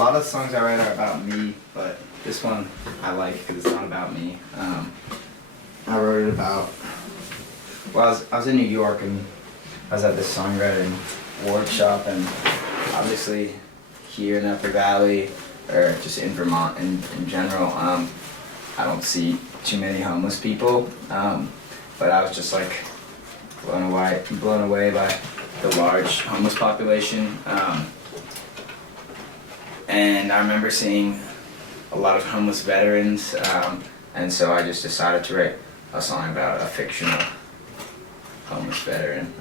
lot of songs I write are about me, but this one I like because it's not about me. I wrote it about, well, I was in New York and I was at this songwriting workshop, and obviously here in the Upper Valley, or just in Vermont in general, I don't see too many homeless people, but I was just like blown away by the large homeless population. And I remember seeing a lot of homeless veterans, and so I just decided to write a song about a fictional homeless veteran.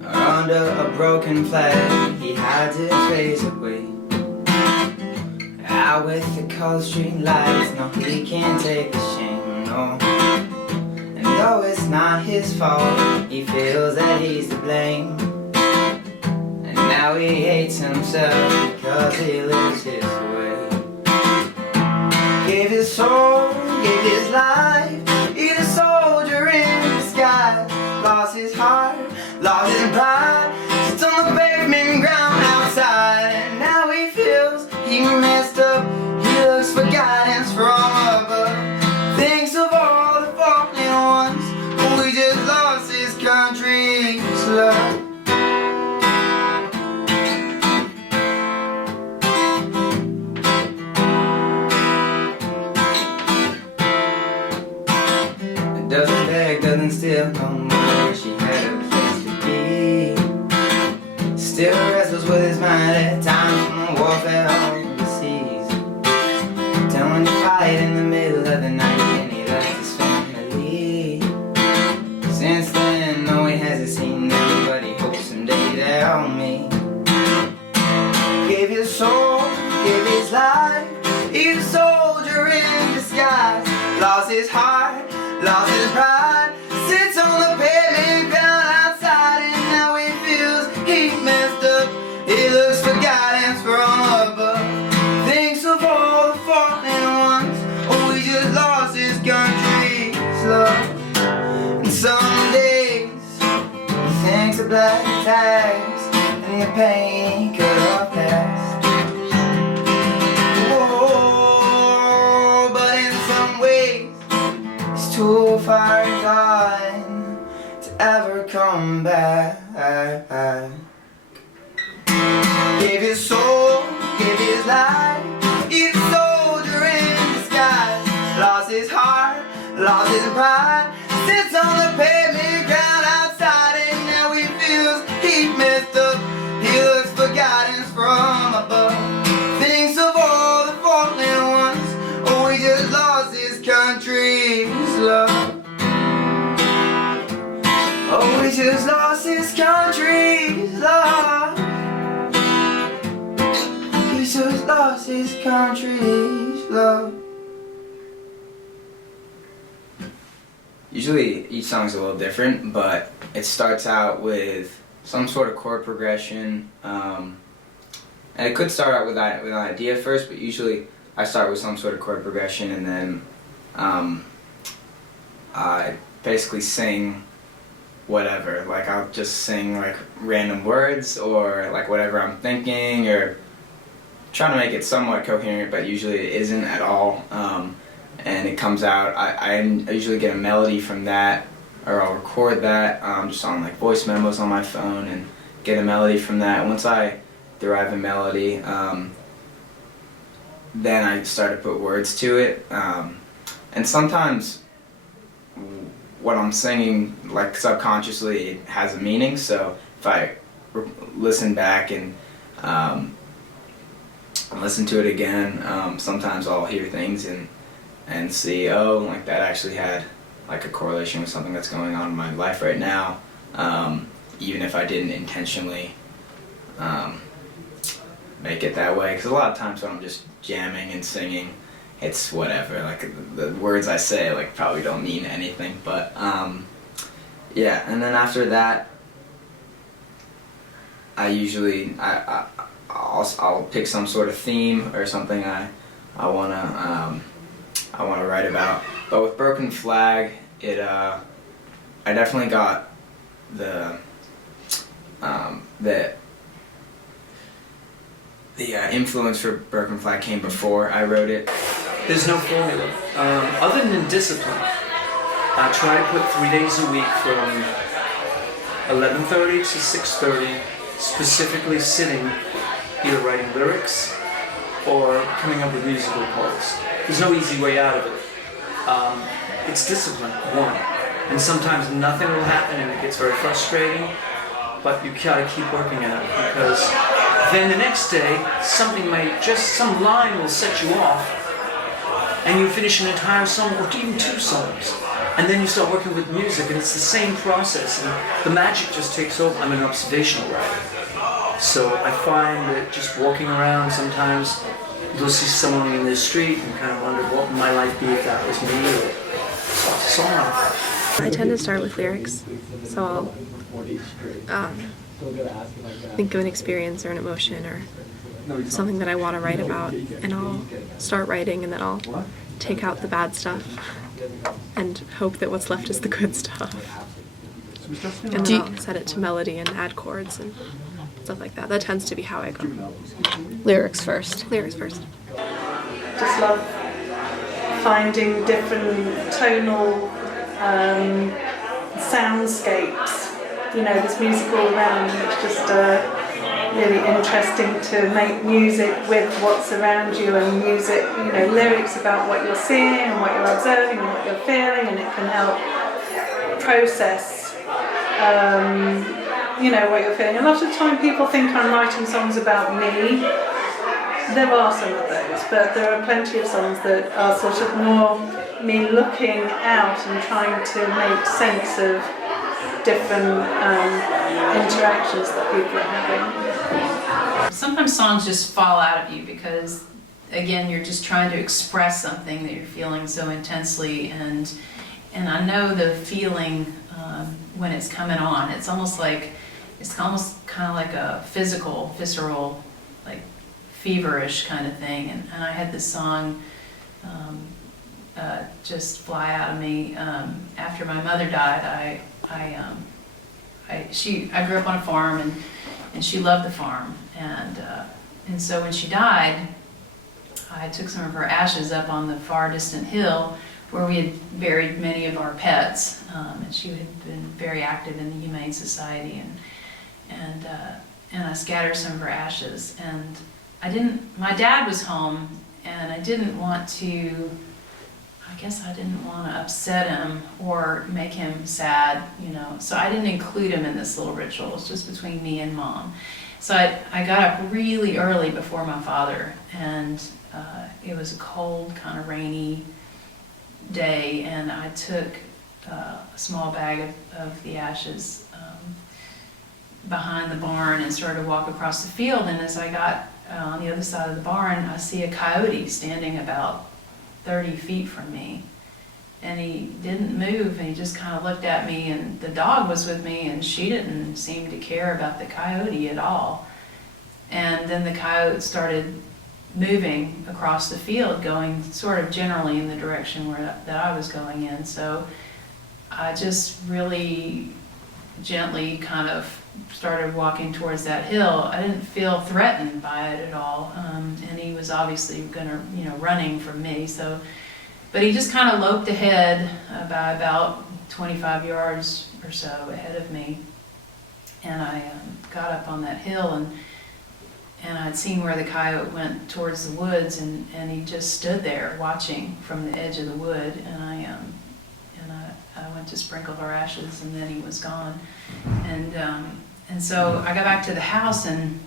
Under a broken flag, he hides his face away. Out with the cold street lights, no, he can't take the shame, no. And though it's not his fault, he feels that he's to blame. And now he hates himself because he lives his way. Gave his soul, gave his life, he's a soldier in disguise. Lost his heart, lost his pride, sits on the pavement ground outside. And now he feels he messed up, he looks for guidance from above. Thinks of all the fallen ones, but we just lost his country's love. It doesn't beg, doesn't steal no more, she had a place to be. Still wrestles with his mind at times from the warfare overseas. Telling to fight in the middle of the night, and he left his family. Since then, no, he hasn't seen them, but he hopes someday they'll meet. Gave his soul, gave his life, he's a soldier in disguise. Lost his heart, lost his pride, sits on the pavement ground outside. And now he feels he messed up, he looks for guidance from above. Thinks of all the fallen ones, oh, we just lost his country's love. And some days he thinks of black tags and the pain he could have passed. Whoa, but in some ways he's too far gone to ever come back. Gave his soul, gave his life, he's a soldier in disguise. Lost his heart, lost his pride, sits on the pavement ground outside. And now he feels he messed up, he looks for guidance from above. Thinks of all the fallen ones, oh, we just lost his country's love. Oh, we just lost his country's love. He just lost his country's love. Usually each song's a little different, but it starts out with some sort of chord progression, and it could start out with an idea first, but usually I start with some sort of chord progression, and then I basically sing whatever. Like, I'll just sing like random words or like whatever I'm thinking, or trying to make it somewhat coherent, but usually it isn't at all. And it comes out, I usually get a melody from that, or I'll record that just on like voice memos on my phone and get a melody from that. Once I derive a melody, then I start to put words to it. And sometimes what I'm singing, like subconsciously, it has a meaning, so if I listen back and listen to it again, sometimes I'll hear things and see, oh, like that actually had like a correlation with something that's going on in my life right now, even if I didn't intentionally make it that way. Because a lot of times when I'm just jamming and singing, it's whatever, like the words I say like probably don't mean anything, but yeah. And then after that, I usually I'll pick some sort of theme or something I I wanna write about. But with Broken Flag, I definitely got the influence for Broken Flag came before I wrote it. There's no formula. Other than discipline, I try to put 3 days a week from 11:30 to 6:30, specifically sitting, either writing lyrics or coming up with musical parts. There's no easy way out of it. It's discipline, one. And sometimes nothing will happen and it gets very frustrating, but you gotta keep working at it, because then the next day, some line will set you off, and you finish an entire song or even 2 songs. And then you start working with music, and it's the same process, and the magic just takes over. I'm an observational writer, so I find that just walking around, sometimes you'll see someone in the street and kind of wonder what would my life be if that was me, or what's a song like that. I tend to start with lyrics, so I'll think of an experience or an emotion or something that I want to write about, and I'll start writing, and then I'll take out the bad stuff and hope that what's left is the good stuff. And then I'll set it to melody and add chords and stuff like that. That tends to be how I go. Lyrics first. Lyrics first. Just love finding different tonal soundscapes. You know, there's music all around, and it's just really interesting to make music with what's around you, and music, you know, lyrics about what you're seeing and what you're observing and what you're feeling, and it can help process, you know, what you're feeling. A lot of the time people think I'm writing songs about me. There are some of those, but there are plenty of songs that are sort of more me looking out and trying to make sense of different interactions that people are having. Sometimes songs just fall out of you because, again, you're just trying to express something that you're feeling so intensely, and I know the feeling when it's coming on. It's almost kind of like a physical, visceral, like feverish kind of thing. And I had this song just fly out of me after my mother died. I grew up on a farm, and she loved the farm, and so when she died, I took some of her ashes up on the far distant hill where we had buried many of our pets, and she had been very active in the Humane Society, and I scattered some of her ashes, and my dad was home, and I didn't want to upset him or make him sad, you know, so I didn't include him in this little ritual. It's just between me and Mom. So I got up really early before my father, and it was a cold, kind of rainy day, and I took a small bag of the ashes behind the barn and started to walk across the field, and as I got on the other side of the barn, I see a coyote standing about 30 feet from me, and he didn't move, and he just kind of looked at me, and the dog was with me, and she didn't seem to care about the coyote at all. And then the coyote started moving across the field, going sort of generally in the direction that I was going in. So I just really gently kind of started walking towards that hill. I didn't feel threatened by it at all, and he was obviously running from me. So, but he just kind of loped ahead by about 25 yards or so ahead of me, and I got up on that hill, and I'd seen where the coyote went towards the woods, and he just stood there watching from the edge of the wood, and I went to sprinkle her ashes, and then he was gone. And so I got back to the house, and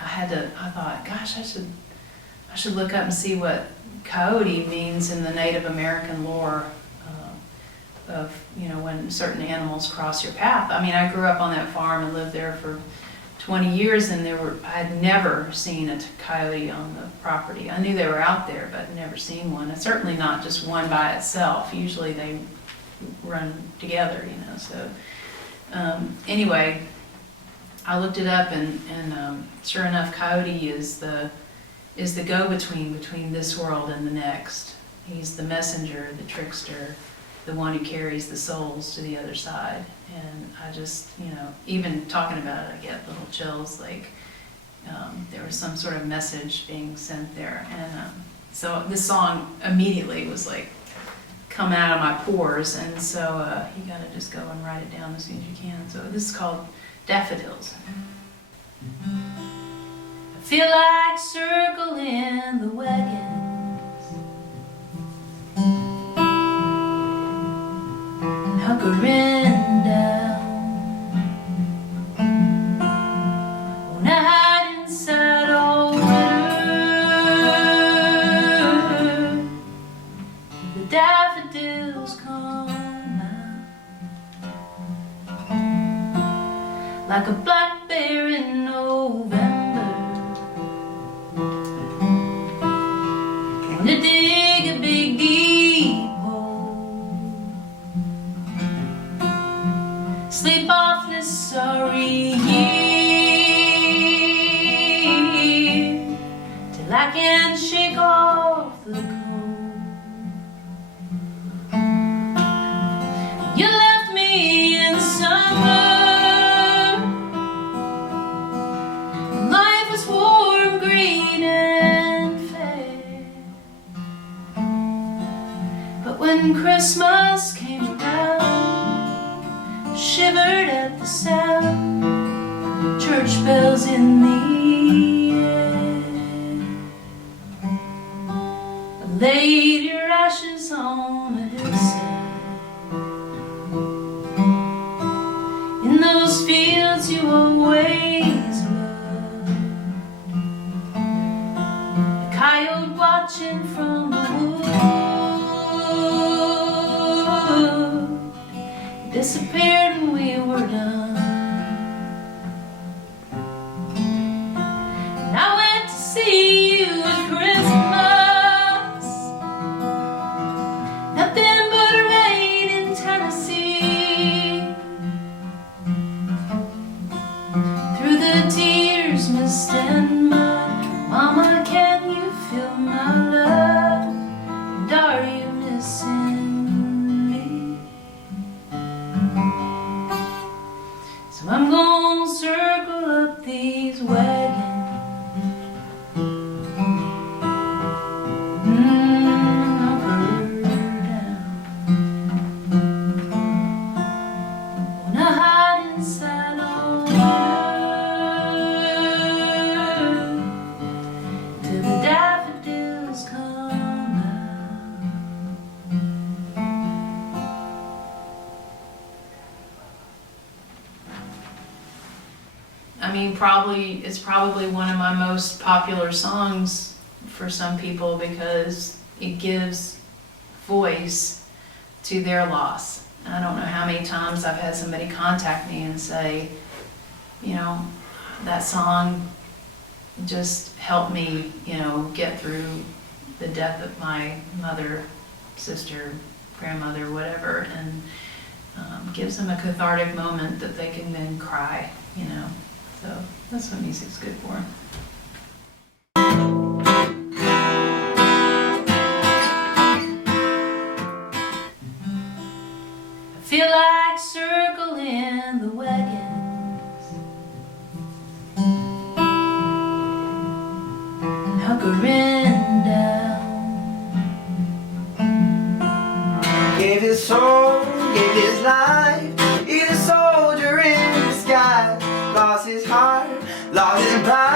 I thought, gosh, I should look up and see what coyote means in the Native American lore of, when certain animals cross your path. I mean, I grew up on that farm and lived there for 20 years, and I had never seen a coyote on the property. I knew they were out there, but I'd never seen one, and certainly not just one by itself. Usually they run together, so anyway, I looked it up, and sure enough, coyote is the is the go-between between this world and the next. He's the messenger, the trickster, the one who carries the souls to the other side. And I just, even talking about it, I get little chills, like there was some sort of message being sent there. And so this song immediately was like coming out of my pores, and so you gotta just go and write it down as soon as you can. So this is called Daffodils. I feel like circling the wagons, hunkering down. Wanna hide inside all winter. The daffodils come out like a black bear in November. Wanna dig a big deep hole, sleep off this sorry year, till I can shake off the cold. You left me in summer, life was warm, green and fair. But when Christmas came around, shivered at the sound, church bells in the air. I laid your ashes on a hillside, in those fields you always loved. A coyote watching from the wood disappeared when we were done. And I went to see you at Christmas, nothing but rain in Tennessee. Through the tears, mist and mud, Mama, can you feel my love? And are you missing me? So I'm gonna circle up these wagons, hunker down. Wanna hide inside all winter, till the daffodils come out. I mean, it's probably one of my most popular songs for some people because it gives voice to their loss. I don't know how many times I've had somebody contact me and say, that song just helped me, get through the death of my mother, sister, grandmother, whatever, and gives them a cathartic moment that they can then cry, So that's what music's good for. I feel like circling the wagons, hunkering down. Gave his soul, gave his life, he's a soldier in the sky. Lost his heart, lost his pride.